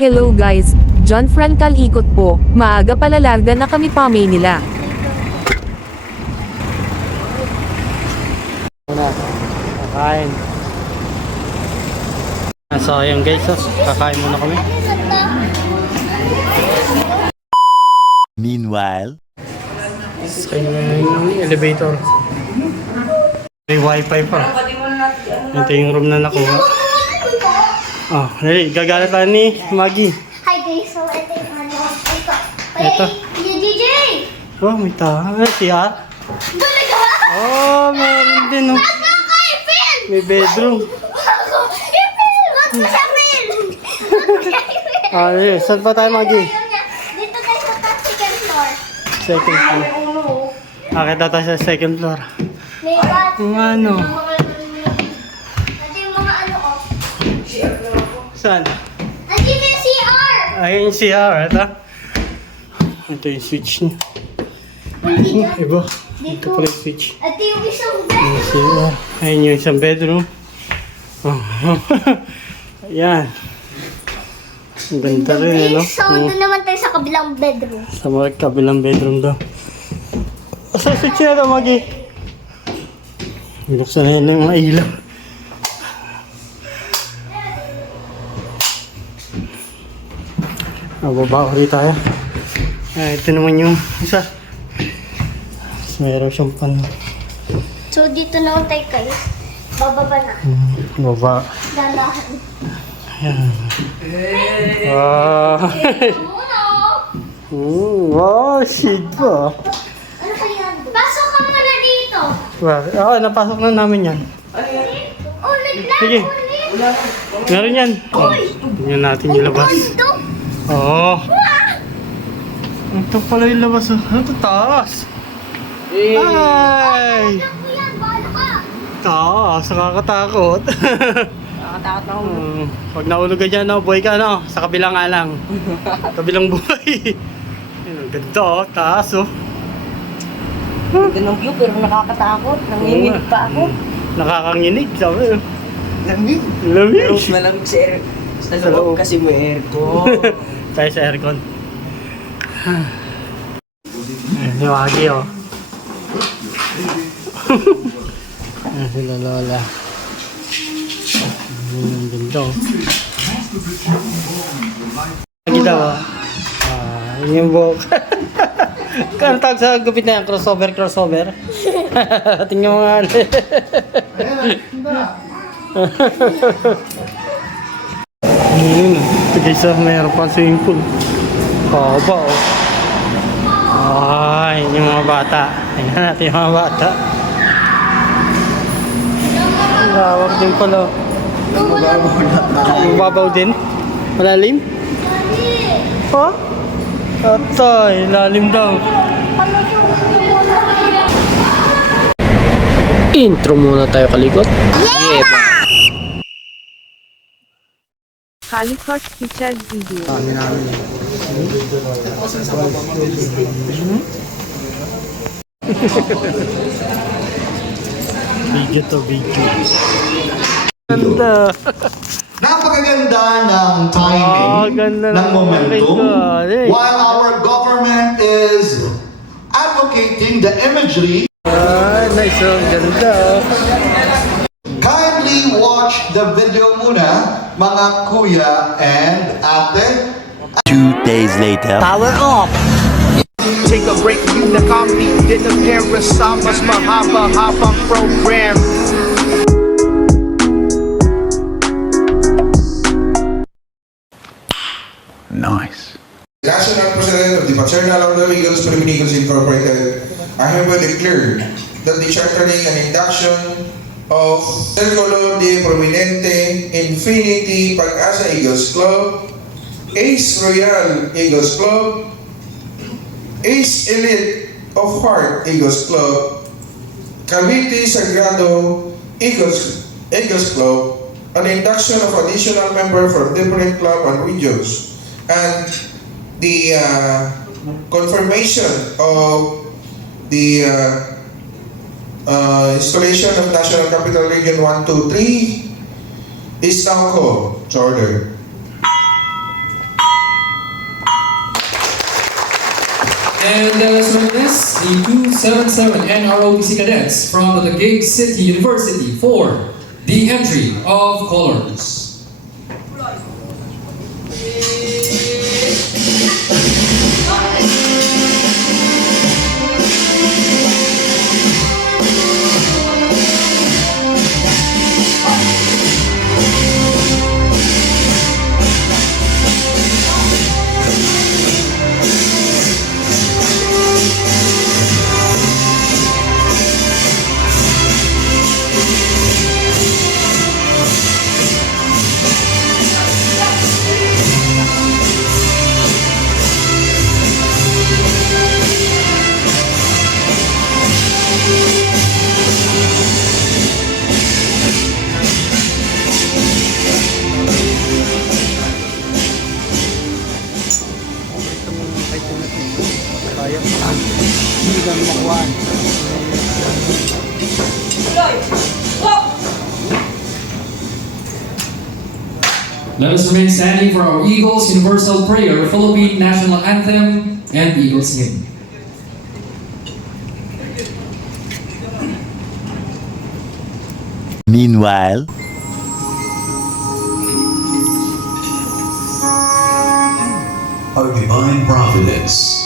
Hello guys, John Francal ikot po, maaga pala larga na kami pamay nila. Kakain. So ayun guys, kakain muna kami. Meanwhile, Sa yung elevator. May wifi pa. Ito yung room na nakuha. Oh, hey, gagalit tayo ni Maggie. Hi guys, so ito yung ano, Ito. yung DJ! Oh, may tayo. Siya. Talaga? Oh, meron din. Oh. Ako, Ipil! May bedroom. Ipil! Wag mo sa Ipil! Ah, eh, saan pa tayo, Maggie? Dito tayo sa second floor. Second floor. Akit na tayo sa second floor. May bat. Kung ano? Ito yung mga ano off. Saan? Nandito yung CR! Ayun yung CR. Ito yung switch niya. Nandito. Iba. Ito Dito. pala yung switch. Ito yung isang Yung bed. CR. Ayun yung isang bedroom. Oh. Ayan. Ang ganda rin, no? So, doon naman tayo sa kabilang bedroom. Sa mga kabilang bedroom daw. Sa switch na daw, Maggie. Binuksan na yun ng mga ilaw. Baba ulit tayo. Ito naman yung isa. Meron siyang pan. So, dito naman tayo guys. Bababa na. Baba. Dalahan. Ayan. Wow. Muna! Wow, shit pa. Ano pa yan? Pasok ka muna dito. Bakit? Oo, napasok na namin yan. Ulit lang, Sige. ulit. Meron yan. Oh, tingnan natin yung labas. Ito. Oo. Ito pala yung labas. Ito taas. Ay! Alam ko yan, bahala ka. Taas, nakakatakot. Nakatakot na ako. Pag naulog ka dyan, no, buhay ka, no? Sa kabilang alang. Kabilang buhay. Ayun, ang ganda, oh. Taas, oh. Ganda ng view pero nakakatakot. Nanginginig pa ako. Nakakanginig, sabi. Lamig. Lamig. Pero malamig sa Sa loob. loob kasi may aircon. Tayo sa aircon. Ayun, yung Wagi, oh. Ayan sila lola. Ayun, ang ganda, oh. Wagi daw, oh. Yun yung buhok. Kano tawag sa gupit na yan? Crossover? Tingnan mo nga. Ayun, ito guys, mayroon pa swimming pool. Oo ba, oh. Ay, yung mga bata. Tingnan natin yung mga bata. Ang lawak din pala. Mababaw din? Malalim? Ha? Atay, lalim daw. Intro muna tayo kalikot. Kalikot featured video. Kami namin. Video to video. Ganda. Napakaganda ng timing Ganda ng momentum God, eh. while our government is advocating the imagery. Nice, oh, ganda. Kindly watch the video muna, mga kuya and ate. 2 days later. Power off! Take a break, you na copy. Din ang Paris, mas mahaba-habang program. Nice. National President of the Paternal Order of Eagles Philippine Eagles Incorporated, I hereby declare that the chartering and induction of Circulo de Prominente Infinity Pag-asa Eagles Club, Ace Royal Eagles Club, Ace Elite of Heart Eagles Club, Cavite Sagrado Eagles Club, an induction of additional members from different club and regions, and the confirmation of the installation of National Capital Region 1, 2, 3 is now called to order. And let's reminisce the 277 NROTC cadets from the Taguig City University for the entry of colors. Let us remain standing for our Eagles Universal Prayer, Philippine National Anthem, and Eagles Hymn. Meanwhile, Our divine providence.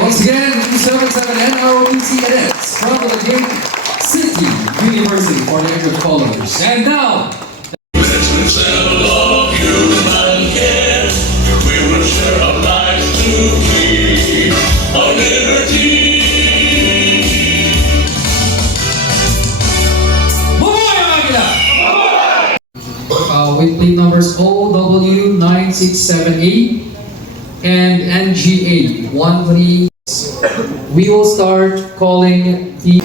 Once again, 277 NROTC cadets from the Taguig City University for the entry of colors. And now, with plate numbers OW967A and NGA 13. We will start calling the...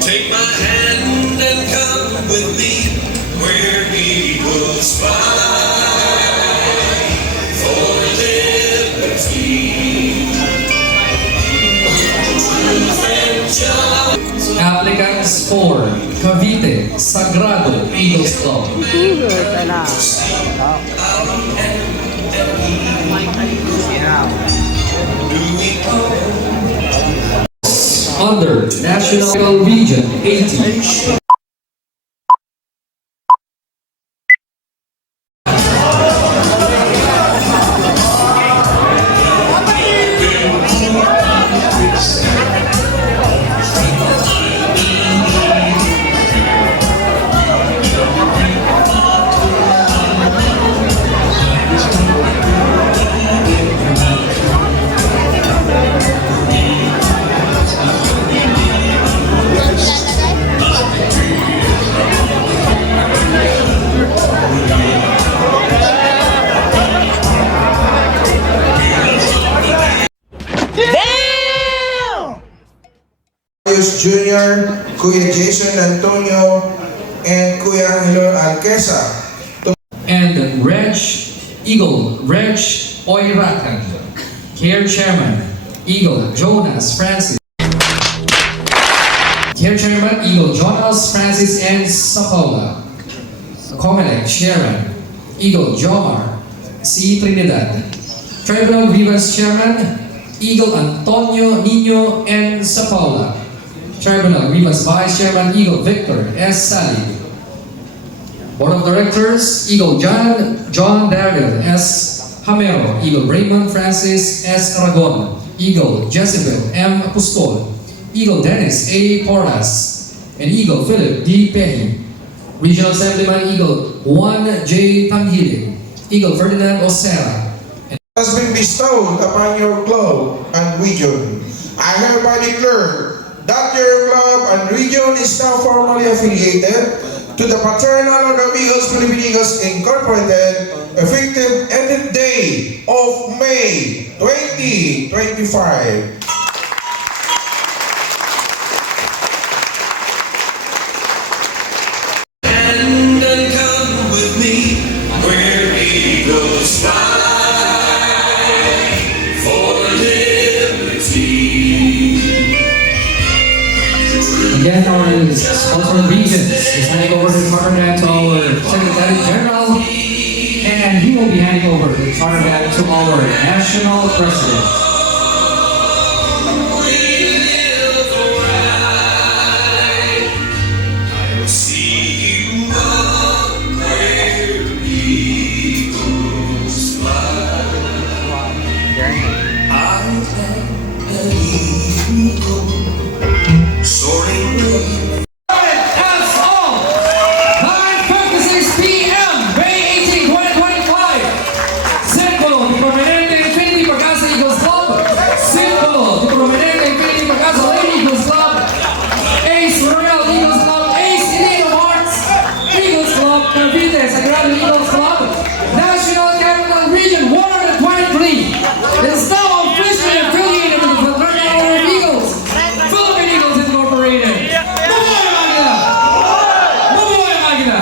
Take my hand and come with me where eagles fly for liberty. Applicants for Cavite Sagrado Eagles Club. Under National Region 80. Ceballos Jr., Kuya Jason Antonio, and Kuya Angelo Alquesa. And Reg Oiracan, Care Chairman, Eagle Jonas Francis. Care Chairman, Eagle Jonas Francis and Sapaula. Comelec Chairman, Eagle Jomar C. Trinidad. Tribunal Grievance Chairman, Eagle Antonio Nino N. Sapaula. Tribunal Grievance Vice Chairman, Eagle Victor S. Sali. Board of Directors, Eagle John Daryl S. Hamero, Eagle Raymond Francis S. Aragon, Eagle Jezebel M. Apostol, Eagle Dennis A. Porras, and Eagle Philip D. Pehi. Regional Assemblyman, Eagle Juan J. Panghiling, Eagle Ferdinand Osera. Has been bestowed upon your club and region. I hereby declare that your club and region is now formally affiliated to the Fraternal Order of Eagles Philippine Eagles Incorporated, effective end day of May 2025. And come with me where eagles fly for liberty. Again, our sponsor regions is handing over the charter bag to our Secretary General, and he will be handing over the charter bag to our National President. I'll see you up where eagles fly. I am an eagle soaring. That's all! 9:56 p.m., May 18, 2025. Símbolo de Prominente Infinity Pagasa Eagles Club. Símbolo de Prominente Infinity Pagasa Lady Eagles Club. Ace Royal Eagles Club. Ace Elite of Hearts Eagles Club. Cavite Sagrado Eagles Club. National Capital Region 123 is now officially affiliated with the Fraternal Order of Eagles. Philippine Eagles Incorporated. Mabuhay ang Agila!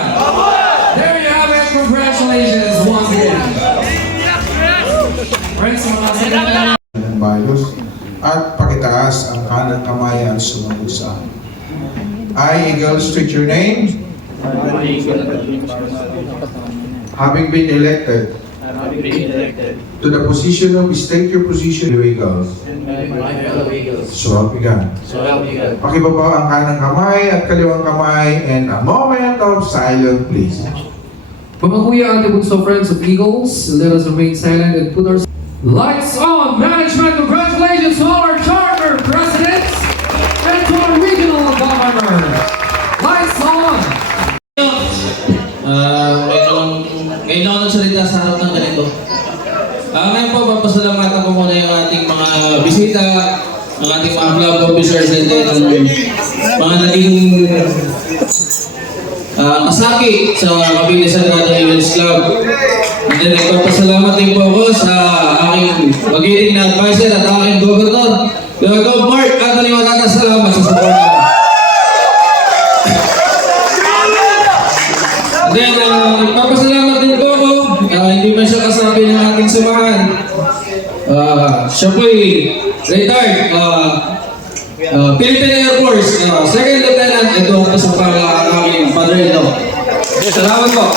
There you have it. Congratulations once again. Friends, mga secretary. Ng bayos at pakitaas ang kanang kamay at sumunod sa I, Eagles, state your name. Having been elected to the position of state your position, you Eagles. So help me God. Pakibaba ang kanang kamay at kaliwang kamay and a moment of silence, please. Mga kuya, ate, bunso, friends of Eagles, let us remain silent and put our lights on. Management, congratulations to our charter presidents and to our regional governor. Lights on. Ngayon ako nagsalita sa harap ng ganito. Ngayon po, papasalamatan ko muna yung ating mga bisita, ang ating mga club officers and then mga naging kasaki sa Cavite Sagrado Eagles Club. And then nagpapasalamat din po ako sa aking magiling na advisor at aking governor. Gov. Mark Anthony Matata, salamat sa support niya. Then, nagpapasalamat din po ako. Hindi man siya kasabi ng ating samahan. Siya po'y retired. Philippine Air Force, Second Lieutenant, ito ako sa aking padre-in-law. Salamat po.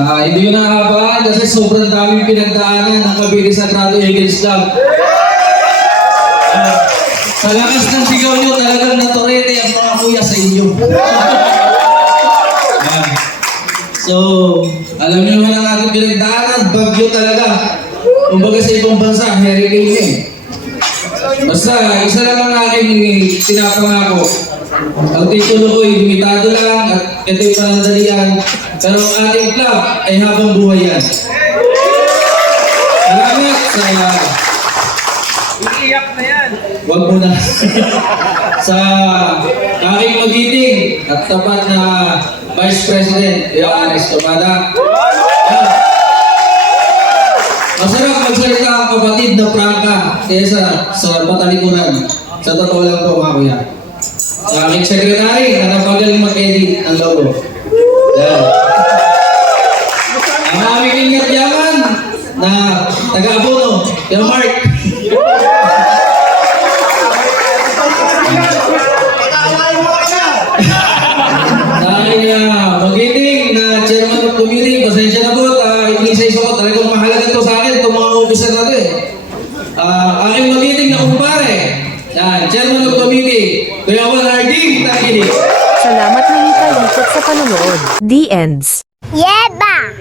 Hindi yun nakakabahan kasi sobrang daming pinagdaanan ng Cavite Sagrado Eagles Club. Sa lakas ng sigaw nyo, talagang naturete ang mga kuya sa inyo. So, alam niyo naman ang ating pinagdaanan, bagyo talaga. Kumbaga sa ibang bansa, hurricane eh. Basta, isa lang ang aking pinapangako. Ang titulo ko'y limitado lang at ito'y panandalian. Pero ang ating club ay habang buhay yan. Salamat sa... Iiyak na yan! Huwag mo na. Sa aking magiting at tapat na Vice President, Ira Escamada. Masarap magsalita ang kapatid na prangka. kaysa sa patalikuran. Sa totoo lang po mga kuya. Sa aming secretary na napagaling mag-edit ng logo. Yan. Ang aming ingat yaman na taga-abono, yung Mark. Dahil mag-edit na chairman of committee, pasensya na po, hindi sa iso ko, talagang mahalaga ito sa akin, itong mga officer na ito eh. Aking mag-edit na kumpare, chairman of committee, Kuya Juan Harding, Taginig. Salamat mga kalikot sa panonood. The ends. Yeba!